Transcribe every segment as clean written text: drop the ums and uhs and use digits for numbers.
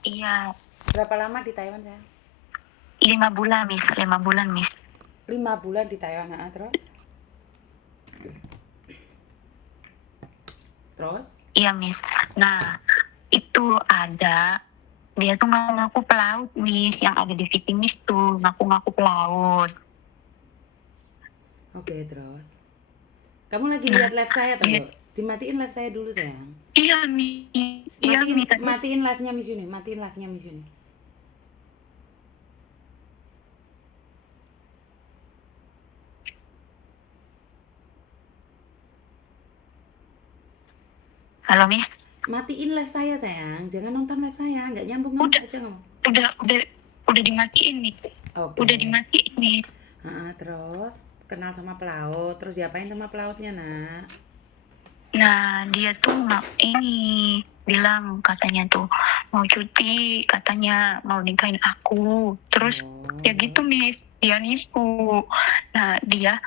Iya. Berapa lama di Taiwan, sayang? 5 bulan, Miss. 5 bulan, Miss. 5 bulan di Taiwan, terus? Terus? Iya, Miss. Nah, itu dia tuh ngaku pelaut, Miss, yang ada di VT Miss tuh, ngaku pelaut. Oke, terus? Kamu lagi Nah, lihat live saya dia, tunggu. Dimatiin live saya dulu, sayang. iya, Miss. Iya, Matiin Miss. Tadi matiin live-nya Miss Yuni, matiin live-nya Miss Yuni. halo, Miss. Matiin live saya, sayang. Jangan nonton live saya, nggak nyambung Udah, aja ngomong. udah dimatiin, Miss. Oke. Udah dimatiin, Miss. Terus kenal sama pelaut, terus diapain sama pelautnya, Nak? Nah, dia tuh ini bilang katanya tuh mau cuti, katanya mau nikahin aku. Terus ya gitu, Miss, dia nipu. Nah, dia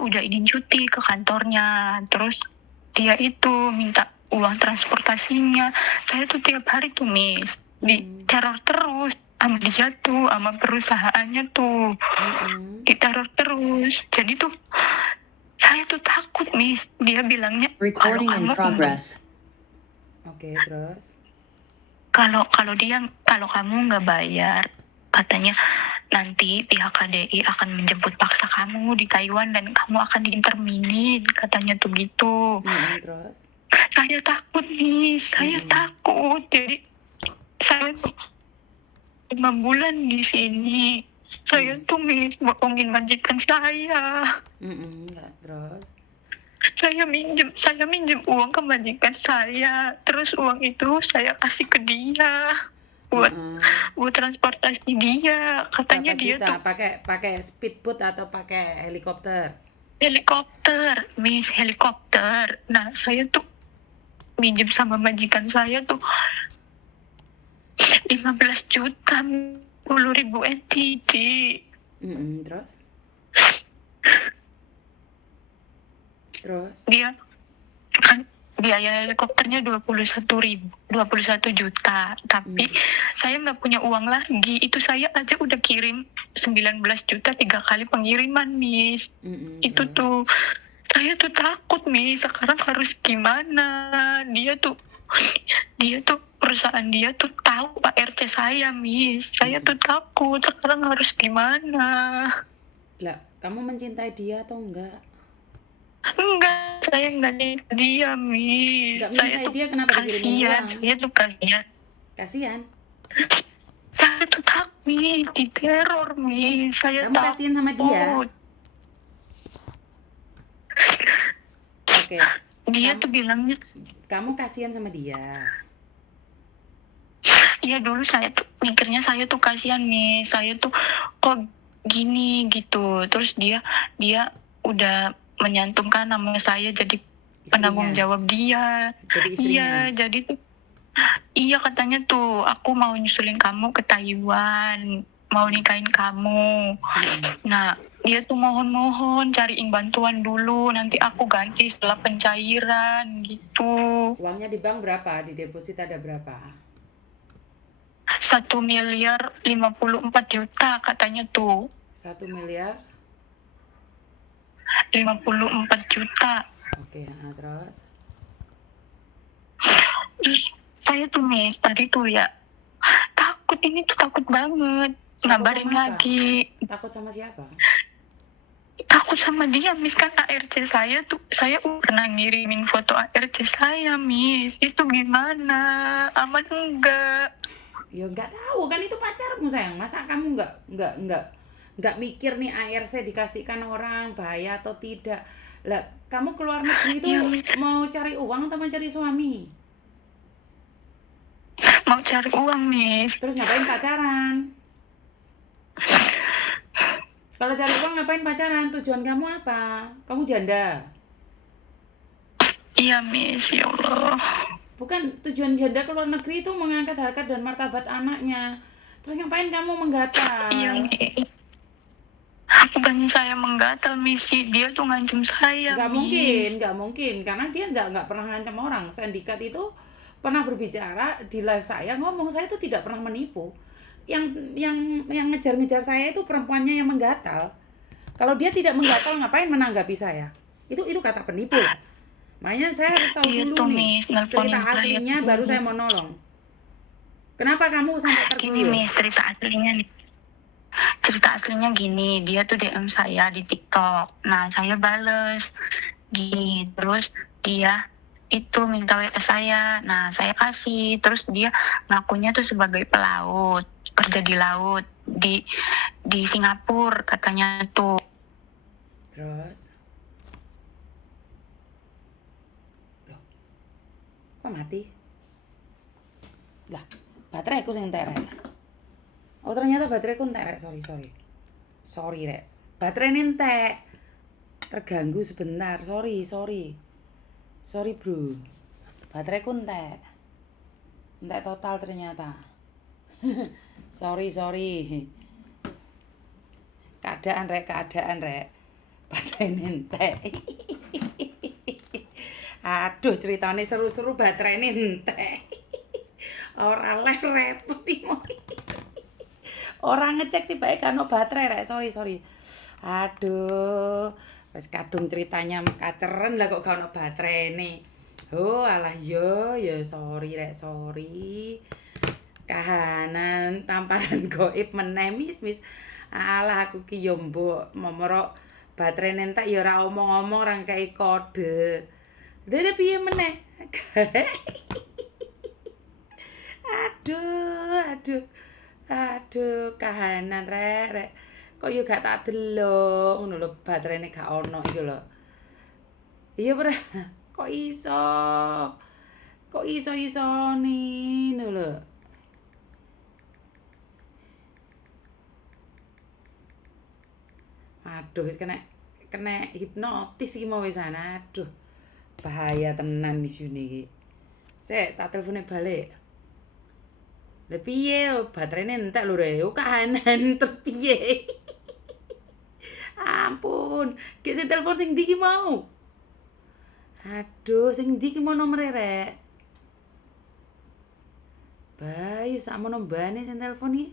udah izin cuti ke kantornya. Terus dia itu minta uang transportasinya. Saya tuh tiap hari tuh, Miss, di teror terus sama dia tuh, sama perusahaannya tuh. Diteror terus. Jadi tuh saya tuh takut, Miss. Dia bilangnya Recording in progress. Oke, terus? Kalau kamu nggak bayar, katanya nanti pihak KDI akan menjemput paksa kamu di Taiwan dan kamu akan diinterminin, katanya tuh gitu. Terus? Saya takut, Miss. Saya takut. Jadi saya tuh 5 bulan di sini. Saya tuh, Miss, bohongin majikan saya. Terus? Saya minjem uang ke majikan saya, terus uang itu saya kasih ke dia buat transportasi dia. Katanya Berapa dia juta? tuh Pakai speedboat atau pakai helikopter? helikopter, Miss, helikopter. Nah, saya tuh minjem sama majikan saya tuh 15 juta, 10.000 NTD. Terus? Terus? Dia kan biaya helikopternya 21 juta, tapi saya nggak punya uang lagi. Itu saya aja udah kirim 19 juta 3 kali pengiriman, Miss. Itu tuh saya tuh takut, Miss, sekarang harus gimana. Dia tuh perusahaan dia tuh tahu Pak RC saya, Miss. Saya tuh takut sekarang harus gimana. Lah, kamu mencintai dia atau enggak? Enggak, saya enggak cinta dia, Miss. Enggak Saya mencintai tuh dia, kenapa dikirimin kasihan, uang? saya tuh kasihan. Kasihan? Saya tuh takut, Miss, diteror, Miss. Saya Kamu kasihan sama dia? Oke. Dia tuh bilangnya, kamu kasihan sama dia? iya, dulu saya tuh mikirnya saya tuh kasihan, Miss. Saya tuh kok gini gitu. Terus dia udah menyantumkan nama saya jadi penanggung jawab dia. Jadi istrinya? Iya, jadi tuh iya, katanya tuh aku mau nyusulin kamu ke Taiwan, mau nikahin kamu. Nah, dia tuh mohon-mohon cariin bantuan dulu, nanti aku ganti setelah pencairan gitu. Uangnya di bank berapa? Di deposit ada berapa? 1.054 juta katanya tuh. 1 miliar? 54 juta. Oke, terus? Terus saya tuh, Miss, tadi tuh ya takut, ini tuh takut banget. Ngabarin lagi. Takut sama siapa? Takut sama dia, Miss, kan ARC saya tuh, saya pernah ngirimin foto ARC saya, Miss. Itu gimana? Aman enggak? Ya nggak tahu, kan itu pacarmu, sayang. Masa kamu nggak mikir nih ARC dikasihkan orang bahaya atau tidak? Lah, kamu keluar negeri itu mau cari uang atau mau cari suami? Mau cari uang, Miss. Terus ngapain pacaran? Kalau cari uang ngapain pacaran? Tujuan kamu apa? Kamu janda? Iya, Miss, ya Allah. Bukan, tujuan janda keluar negeri itu mengangkat harkat dan martabat anaknya. Terus ngapain kamu menggatal? Iya, Miss. Bukan saya menggatal, Miss. Dia tuh ngancam saya, Nggak Miss. mungkin, karena dia nggak pernah ngancam orang. Sindikat itu pernah berbicara di live saya, ngomong saya itu tidak pernah menipu. Yang ngejar-ngejar saya itu perempuannya yang menggatal. Kalau dia tidak menggatal, ngapain menanggapi saya? Itu kata penipu lah. Makanya saya harus tahu Iya dulu tuh nih Miss, cerita nelponin saya aslinya, baru tuh. saya mau nolong. Kenapa kamu sampai Gini terguyur? Miss, cerita aslinya nih. Cerita aslinya gini, dia tuh DM saya di TikTok. Nah, saya bales gini, terus dia itu minta WA saya. Nah, saya kasih. Terus dia ngakunya tuh sebagai pelaut, kerja di laut di Singapura katanya tuh. Terus, loh, kok mati? Lah, bateraiku sing entek rek. Oh, ternyata bateraiku entek rek. Sorry rek. Baterai entek. Terganggu sebentar. Sorry, bro. Bateraiku entek. Entek total ternyata. sorry. Keadaan rek. Baterai entek. Aduh, ceritanya seru-seru, baterai entek. Ora live repot iki. Orang ngecek tiba kan ono baterai rek. Sorry. Aduh, wis kadung ceritanya kaceren lah kok gak ono baterai nih. Oh, alah yo sorry rek, sorry. Kahanan tamparan goib meneh mis. Alah aku ki yo mbok momoro baterai entek ya ora omong-omong ora kei kode. Dene piye meneh? Aduh, kahanan rek. Kok yo gak tak delok ngono lho, baterene gak ono iku lho. Iya ora. Kok iso? Kok iso-isone ngono lho. Aduh, wis kena hipnotis iki mau wisan. Aduh. Bahaya tenan misune iki. Sik, tak telpone balik. Lah piye baterene entek lho rek, kahanan terus piye? Ampun, ki sing telepon sing ndi ki mau? Aduh, sing ndi ki mau nomere rek? Bayu sakmono mbane sing telepon iki.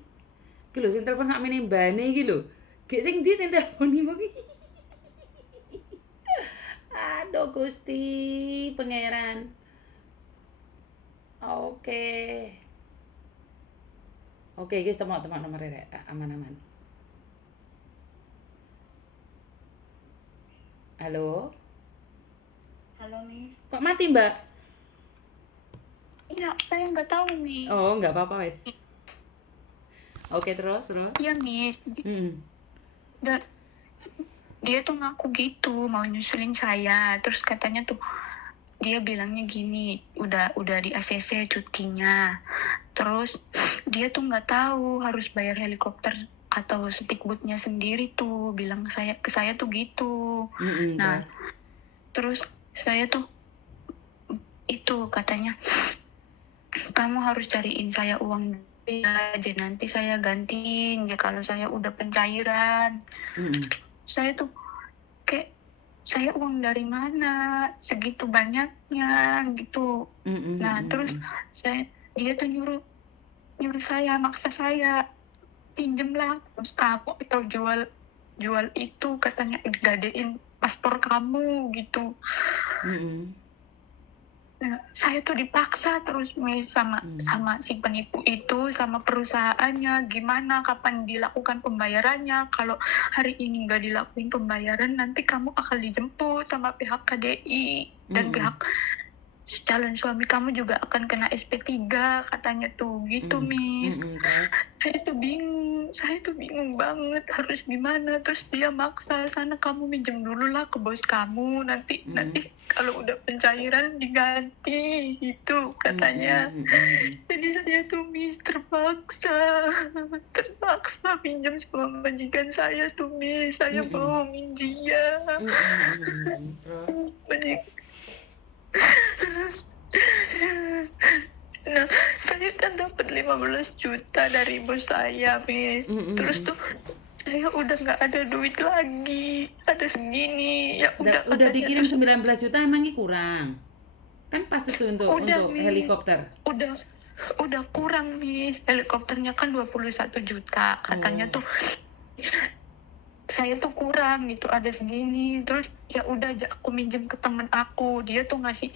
Ki lho sing telepon sakmene mbane iki lho. Ki sing ndi sing telepon iki mau ki? Aduh Gusti Pangeran. Oke. Oke, iki teman nomor rek, aman-aman. Halo? Halo Miss. Kok mati, Mbak? Iya, saya nggak tahu nih. Oh, enggak apa-apa, wes. Oke, terus. Iya Miss. Dan dia tuh ngaku gitu mau nyusulin saya, terus katanya tuh dia bilangnya gini, udah di ACC cutinya, terus dia tuh nggak tahu harus bayar helikopter atau speedboatnya sendiri tuh, bilang ke saya tuh gitu. Nah, terus saya tuh itu katanya kamu harus cariin saya uang aja, nanti saya gantiin ya kalau saya udah pencairan. Saya tuh kayak, saya uang dari mana segitu banyaknya gitu. Nah terus dia tuh nyuruh saya, maksa saya pinjem lah terus kamu atau jual itu, katanya gadein paspor kamu gitu. Nah, saya tuh dipaksa terus Miss sama si penipu itu, sama perusahaannya, gimana kapan dilakukan pembayarannya, kalau hari ini nggak dilakuin pembayaran nanti kamu akan dijemput sama pihak KDI dan pihak calon suami kamu juga akan kena SP3 katanya tuh gitu Miss. Saya tuh bingung banget harus gimana. Terus dia maksa, sana kamu minjem dulu lah ke bos kamu, nanti kalau udah pencairan diganti gitu katanya. Jadi saya tuh Miss terpaksa pinjam sama majikan saya tuh Miss. Saya bohongin dia. Nah, saya kan dapat 15 juta dari bos saya, Miss. Terus tuh saya udah nggak ada duit lagi, ada segini. Ya udah dikirim 19 juta emangnya kurang? Kan pas itu untuk Udah, Miss. helikopter. Udah kurang, Miss. Helikopternya kan 21 juta. Katanya tuh saya tuh kurang gitu, ada segini. Terus ya udah aku minjem ke temen aku. Dia tuh ngasih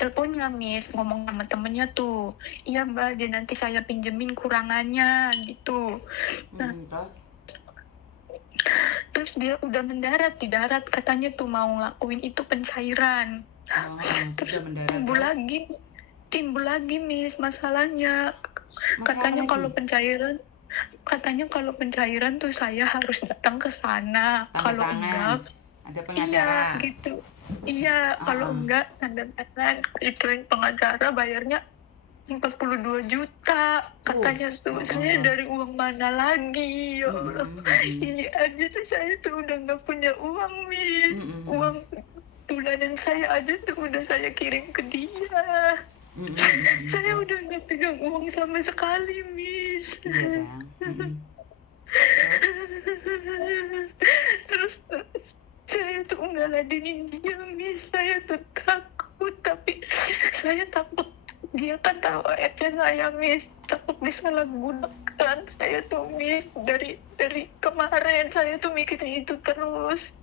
teleponnya, Miss, ngomong sama temennya tuh, iya Mbak, dia nanti saya pinjemin kurangannya gitu. Nah, terus dia udah mendarat di darat, katanya tuh mau ngelakuin itu pencairan. Terus timbul lagi Miss masalahnya. Katanya kalau pencairan tuh saya harus datang ke sana. Kalau enggak ada pengacara. Iya gitu. Iya, kalau enggak tanda tangan ituin pengacara bayarnya 42 juta katanya tuh. Saya dari uang mana lagi, ya Allah. Ini aja tuh saya tuh udah nggak punya uang, Miss. Uang bulanan saya aja tuh udah saya kirim ke dia. Saya udah nggak pegang uang sama sekali, Miss. Terus saya tuh nggak ladenin dia, Miss. Saya tuh takut, tapi saya takut dia kan tahu aja saya, Miss. Takut disalahgunakan. Saya tuh, Miss, dari kemarin saya tuh mikirin itu terus.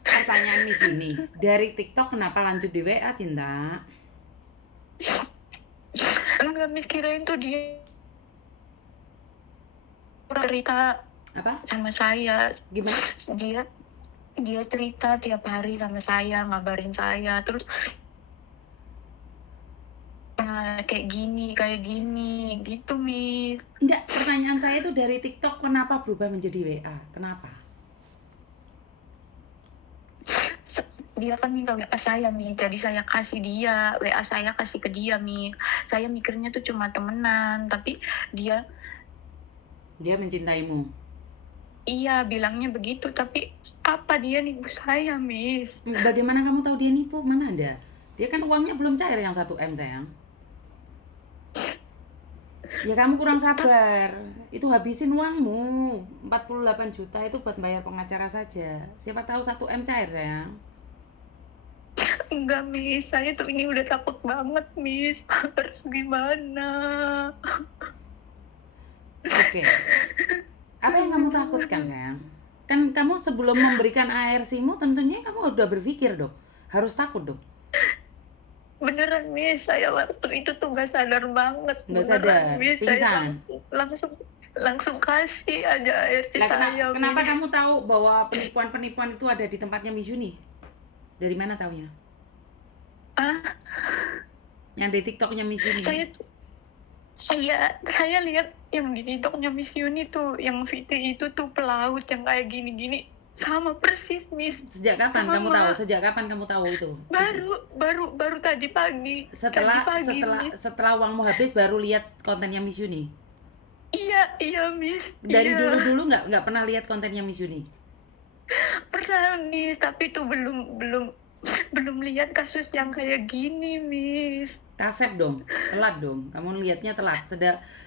Pertanyaan Miss ini, dari TikTok kenapa lanjut di WA, Cinta? Enggak, Miss, kirain tuh dia cerita apa sama saya. Gimana? Dia cerita tiap hari sama saya, ngabarin saya, terus kayak gini gitu, Miss. Enggak, pertanyaan saya itu dari TikTok kenapa berubah menjadi WA? Kenapa? Dia kan minta WA saya, Miss, jadi saya kasih dia, WA saya kasih ke dia, Miss. Saya mikirnya tuh cuma temenan, tapi dia mencintaimu. Iya, bilangnya begitu, tapi apa dia nipu saya, Miss? Bagaimana kamu tahu dia nipu? Mana ada? Dia kan uangnya belum cair yang 1M, sayang. Ya kamu kurang sabar. Itu habisin uangmu. 48 juta itu buat bayar pengacara saja. Siapa tahu 1M cair, sayang. Enggak, Miss. Saya tuh ini udah takut banget, Miss. Harus gimana? Oke. Apa yang kamu takutkan, sayang? Kan kamu sebelum memberikan ARC-mu tentunya kamu udah berpikir dong. Harus takut dong. Beneran, Miss. Saya waktu itu tuh gak sadar banget. Gak sadar? Miss. Pingsan? Saya langsung kasih aja ARC saya. Kenapa kamu tahu bahwa penipuan-penipuan itu ada di tempatnya Miss Yuni? Dari mana taunya? Yang di TikToknya Miss Yuni? Saya lihat yang di TikToknya Miss Yuni tuh, yang VT itu tuh pelaut yang kayak gini-gini, sama persis, Miss. Sejak kapan kamu tahu itu? Baru tadi pagi. Setelah uangmu habis baru lihat kontennya Miss Yuni? Iya, Miss. Dari dulu nggak pernah lihat kontennya Miss Yuni? Pernah, Miss, tapi itu belum lihat kasus yang kayak gini, Miss. Kasep dong, telat dong. Kamu lihatnya telat.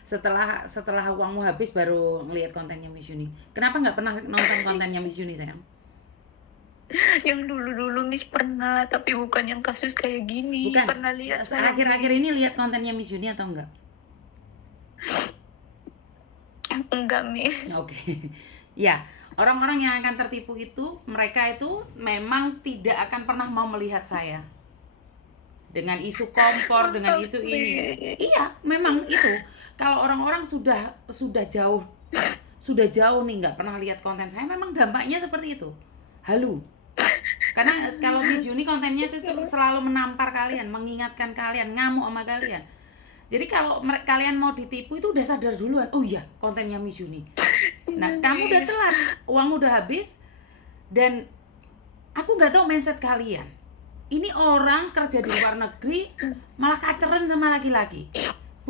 Setelah uangmu habis baru ngelihat kontennya Miss Yuni. Kenapa nggak pernah nonton kontennya Miss Yuni, sayang? Yang dulu Miss pernah, tapi bukan yang kasus kayak gini. Bukan. Pernah lihat. Akhir-akhir ini lihat kontennya Miss Yuni atau enggak? Enggak, Miss. Oke. Ya, orang-orang yang akan tertipu itu, mereka itu memang tidak akan pernah mau melihat saya. Dengan isu kompor, dengan isu ini. Iya, memang itu. Kalau orang-orang sudah jauh nih nggak pernah lihat konten saya, memang dampaknya seperti itu. Halu. Karena kalau Miss Yuni kontennya itu selalu menampar kalian, mengingatkan kalian, ngamuk sama kalian. Jadi kalau kalian mau ditipu itu udah sadar duluan. Oh iya, kontennya Miss Yuni. Nah, kamu udah telat, uang udah habis, dan aku nggak tahu mindset kalian. Ini orang kerja di luar negeri malah pacaran sama laki-laki.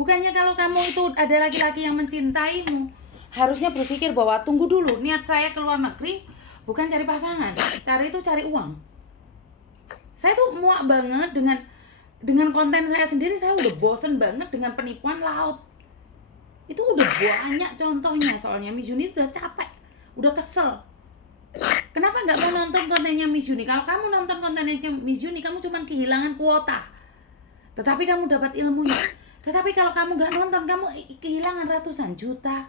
Bukannya kalau kamu itu ada laki-laki yang mencintaimu, harusnya berpikir bahwa tunggu dulu, niat saya ke luar negeri bukan cari pasangan, cari uang. Saya tuh muak banget dengan konten saya sendiri. Saya udah bosen banget dengan penipuan laut. Itu udah banyak contohnya, soalnya Miss Yuni udah capek, udah kesel. Kenapa nggak mau nonton kontennya Miss Yuni? Kalau kamu nonton kontennya Miss Yuni, kamu cuma kehilangan kuota. Tetapi kamu dapat ilmunya. Tetapi kalau kamu nggak nonton, kamu kehilangan ratusan juta.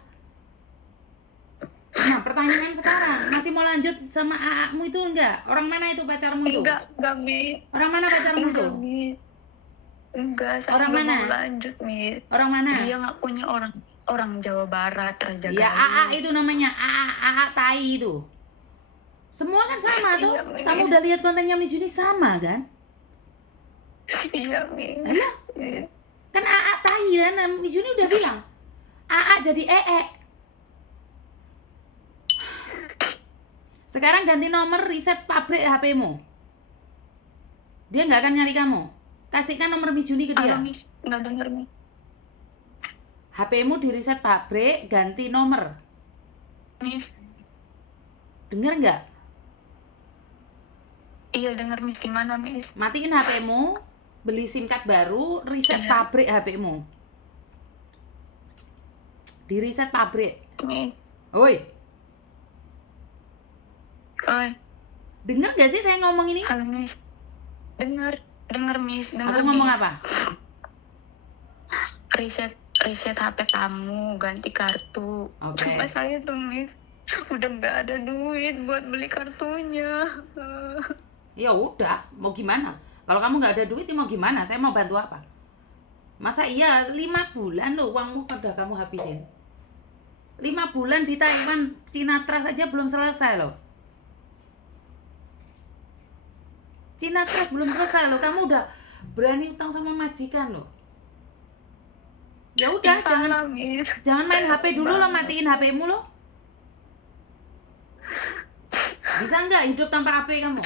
Nah, pertanyaan sekarang, masih mau lanjut sama AA-mu itu enggak? Orang mana itu pacarmu itu? Enggak, Miss. Orang mana pacarmu itu? Enggak, Miss. Enggak, saya Orang nggak mana? mau lanjut, Miss. Orang mana? Dia nggak punya orang Jawa Barat, Raja Ya Galuh. AA itu namanya, AA tai itu. Semua kan sama tuh. Iya, Miss. Kamu udah lihat kontennya Miss Yuni sama kan? Iya, Miss. Ayo. Miss. Kan AA tai kan, Miss Yuni udah bilang. AA jadi ee. Sekarang ganti nomor, reset pabrik HP-mu. Dia nggak akan nyari kamu. Kasihkan nomor Miss Yuni ke dia. Halo, Miss. Nggak denger, Miss. HP-mu di reset pabrik, ganti nomor. Miss. Dengar nggak? Iya, denger, Miss. Gimana, Miss? Matiin HP-mu, beli SIM card baru, reset Iya. pabrik HP-mu. Di reset pabrik. Miss. Oi, Oi. denger nggak sih saya ngomong ini? Halo, Miss. Denger, Miss. Denger, Aku ngomong Miss. apa? Reset HP kamu, ganti kartu. Oke. Cuma saya tuh, Miss, udah nggak ada duit buat beli kartunya. Ya udah, mau gimana? Kalau kamu nggak ada duit, ya mau gimana? Saya mau bantu apa? Masa iya 5 bulan loh uangmu udah kamu habisin. 5 bulan di Taiwan, Cina Trust aja belum selesai loh. Cina Trust belum selesai loh, kamu udah berani utang sama majikan loh. Ya udah, Salah, Miss. jangan main HP dulu lo, matiin HP-mu lo. Bisa nggak hidup tanpa HP kamu?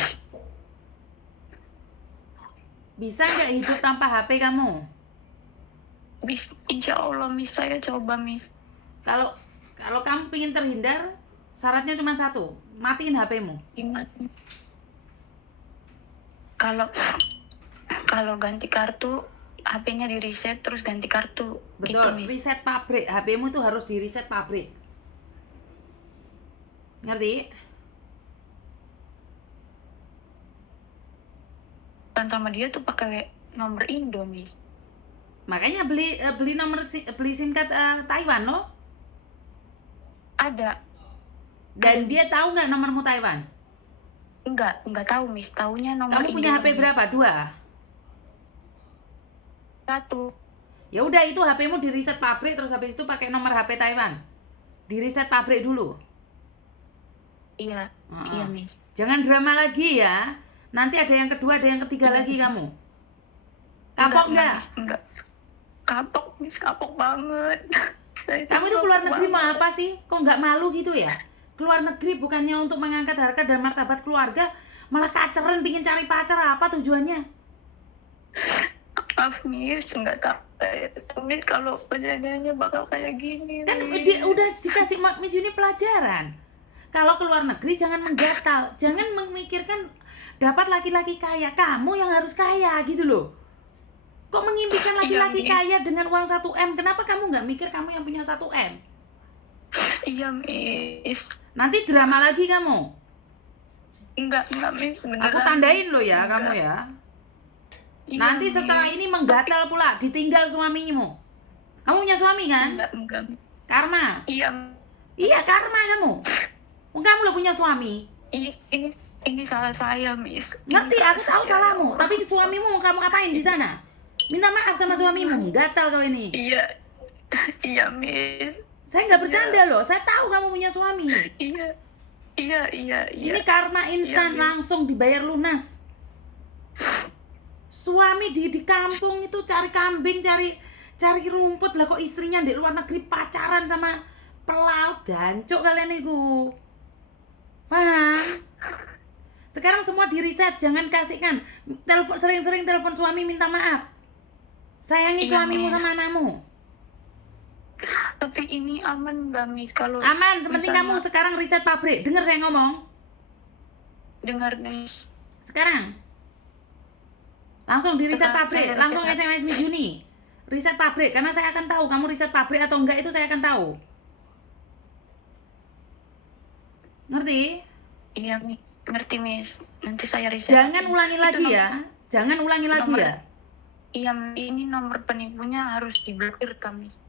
Bisa nggak hidup tanpa HP kamu? Miss, insya Allah, Miss, saya coba, Miss. Kalau kamu pengen terhindar, syaratnya cuma satu, matiin HP-mu. Gimana? Kalau ganti kartu, HP-nya di reset terus ganti kartu. Gitu, Betul, Miss. reset pabrik. HP-mu tuh harus di reset pabrik. Ngerti? Dan sama dia tuh pakai nomor Indo, Miss. Makanya beli nomor beli SIM card Taiwan loh. Ada. Dan Ada, dia Miss. tahu nggak nomormu Taiwan? Enggak tahu, Miss. Taunya nomor Kamu punya Indo, HP Miss. berapa? 2? 1. Ya udah, itu HP-mu di reset pabrik, terus habis itu pakai nomor HP Taiwan. Di reset pabrik dulu. Iya, Heeh. iya, Miss. Jangan drama lagi ya. Nanti ada yang kedua, ada yang ketiga lagi kamu. Kapok nggak? Miss, enggak. Kapok, Miss. Kapok banget. Saya Kamu itu kapok keluar negeri mau banget. apa sih? Kok nggak malu gitu ya? Keluar negeri bukannya untuk mengangkat harkat dan martabat keluarga, malah kaceran pingin cari pacar, apa tujuannya? Maaf, Miss. Enggak tahu. Miss, kalau kejadiannya bakal kayak gini. Kan Miss. udah dikasih Miss Yuni pelajaran. Kalau keluar negeri jangan menggatal, jangan memikirkan dapat laki-laki kaya. Kamu yang harus kaya gitu loh. Kok mengimpikan laki-laki Miss. kaya dengan uang 1M? Kenapa kamu nggak mikir kamu yang punya 1M? Iya, Miss. Nanti drama lagi kamu. Enggak, Miss. Beneran. Aku tandain lo ya, Enggak. kamu ya. Iya, Nanti Miss. setelah ini menggatal pula, ditinggal suamimu. Kamu punya suami kan? Enggak. Karma. Iya, Iya, karma kamu. Kamu lo punya suami. ini salah saya, Miss. Ini Ngerti, salah aku tahu saya, salahmu. ya Allah. Tapi suamimu mau kamu apain di sana? Minta maaf sama suamimu. Gatal kau ini. Iya, Miss. Saya nggak bercanda loh. Saya tahu kamu punya suami. Iya. Ini karma instan, Iya, Miss. langsung dibayar lunas. Suami di kampung itu cari kambing, cari rumput lah, kok istrinya di luar negeri pacaran sama pelaut. Dancuk kalian itu. Paham? Sekarang semua di reset, jangan kasihkan. Sering-sering telepon suami minta maaf. Sayangi Iya, suamimu Miss. sama anakmu. Tapi ini aman nggak, Miss? Kalau Aman, sepenting misalnya- kamu sekarang reset pabrik. Dengar saya ngomong. dengar, Miss. Sekarang. Langsung di reset Sekarang pabrik, saya langsung reset. SMS Miss Yuni. Reset pabrik, karena saya akan tahu kamu reset pabrik atau enggak, itu saya akan tahu. Ngerti? Iya, ngerti, Miss. Nanti saya riset. Jangan ulangi Itu lagi ya. Jangan ulangi lagi nomor- ya. Iya, ini nomor penipunya harus diblokir, Kak, Miss.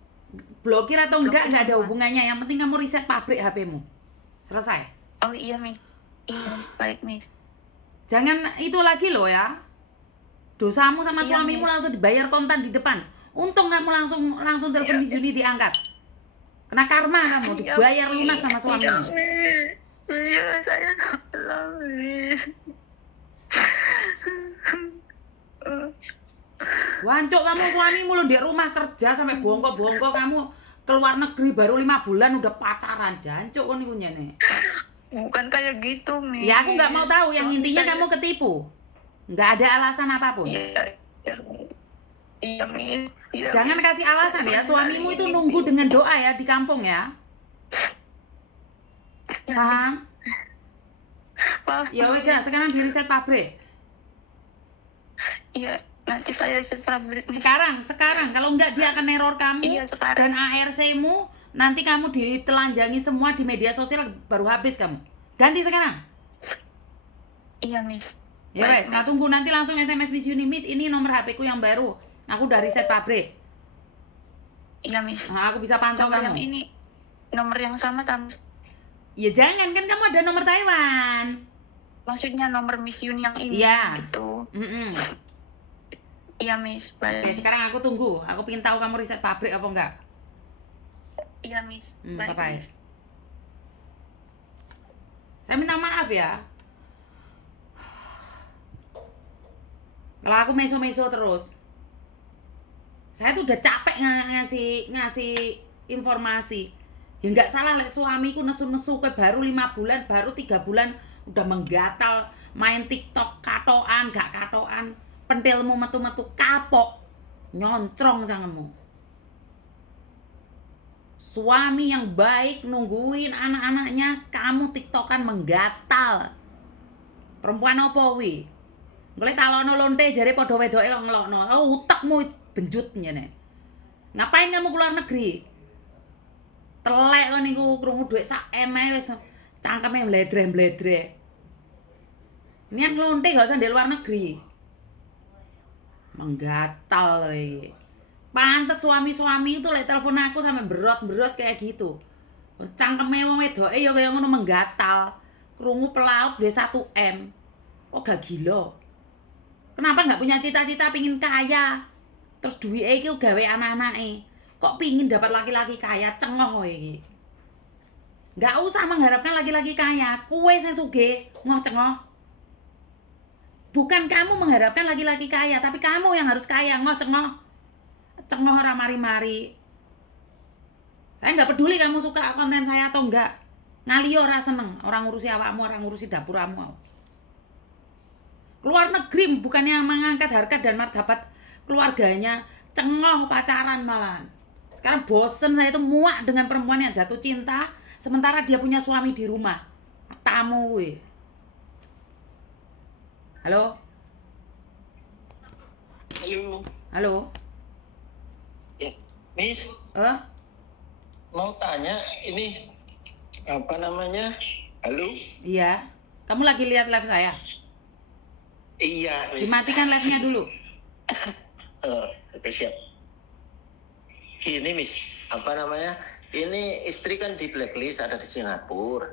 Blokir atau enggak Blokir ada semua. hubungannya. Yang penting kamu riset pabrik HP-mu. Selesai. Oh iya, Miss. Iya, Miss. Baik, Miss. Jangan itu lagi loh ya. Dosamu sama Iya, suamimu Miss. langsung dibayar kontan di depan. Untung kamu langsung telepon Iya, Miss Yuni diangkat. Kena karma kamu Iya, dibayar Miss. lunas sama Iya, suamimu. Miss. Iya, saya salah, Miss. Wancuk kamu suamimu lo di rumah kerja sampai bongko-bongko kamu keluar negeri baru 5 bulan udah pacaran. Jancuk kan iku nyene. Bukan kayak gitu, Miss. Ya aku nggak mau tahu, yang Suami intinya saya- kamu ketipu. Nggak ada alasan apapun. Iya, iya, iya, Miss. Iya, Jangan Miss. kasih alasan ya, Saya suamimu hari itu ini, nunggu dengan doa ya di kampung ya. Miss. Paham? Maaf, Ya udah, sekarang di riset pabrik. Iya, nanti saya riset pabrik, Miss. Sekarang kalau enggak dia akan neror kamu Iya, sekarang. dan ARC-mu, nanti kamu ditelanjangi semua di media sosial baru habis kamu. Ganti sekarang. Iya, Miss. Ya Baik, wes, nah Miss. tunggu nanti langsung SMS Miss Yuni, Miss ini nomor HP-ku yang baru. Aku udah riset pabrik. Iya, Miss. Nah, aku bisa pantau Nomor yang kamu. ini, nomor yang sama kan? Ya jangan, kan kamu ada nomor Taiwan. Maksudnya nomor Miss Yuni yang ini, Iya. gitu. Mm-mm. Iya, Miss. Baik. Oke, sekarang aku tunggu. Aku pengen tahu kamu riset pabrik apa enggak. Iya, Miss. Baik, Bye-bye. Miss. Saya minta maaf ya. Kalau aku meso-meso terus. Saya tuh udah capek ngasih informasi. Ya nggak salah lek suamiku nesu-nesu ke baru 5 bulan, baru 3 bulan udah menggatal, main TikTok katoan, gak katoan, pentilmu metu-metu kapok, nyoncrong janganmu. Suami yang baik nungguin anak-anaknya, kamu TikTokan menggatal. Perempuan apa wi? Golek talono lonte jare padha wedoke kok ngelokno. Oh, utekmu benjut nyene. Ngapain kamu keluar negeri? Telek kok niku krungu dhuwit sak emeh wis cangkeme mbledreh-mbledreh. Niat ngelonte gak usah di luar negeri. Menggatal iki. Pantes suami-suami itu lek telepon aku sampe berot-berot kayak gitu. Cangkeme wong wedoke ya kaya ngono menggatal. Krungu pelaut duwe 1 M. Kok gak gila? Kenapa nggak punya cita-cita pingin kaya? Terus duitnya iki gawe anak-anake. Kok pingin dapat laki-laki kaya? Cengoh iki. Nggak usah mengharapkan laki-laki kaya. Kue sing sugih, ngoh cengoh. Bukan kamu mengharapkan laki-laki kaya, tapi kamu yang harus kaya, ngoh cengoh. Cengoh ora mari-mari. Saya nggak peduli kamu suka konten saya atau enggak. Ngaliyo ora seneng, orang ngurusi awakmu, orang ngurusi dapuramu. Keluar negeri bukannya mengangkat harkat dan martabat keluarganya, cengoh pacaran malah. Sekarang bosen saya itu muak dengan perempuan yang jatuh cinta sementara dia punya suami di rumah. Tamu we. Halo? Halo, Halo? ya, Miss, mau tanya ini apa namanya? Halo, Iya. Kamu lagi lihat live saya? iya, Miss. Dimatikan live-nya dulu. Oke, siap. Gini, Miss, apa namanya? Ini istri kan di blacklist ada di Singapura.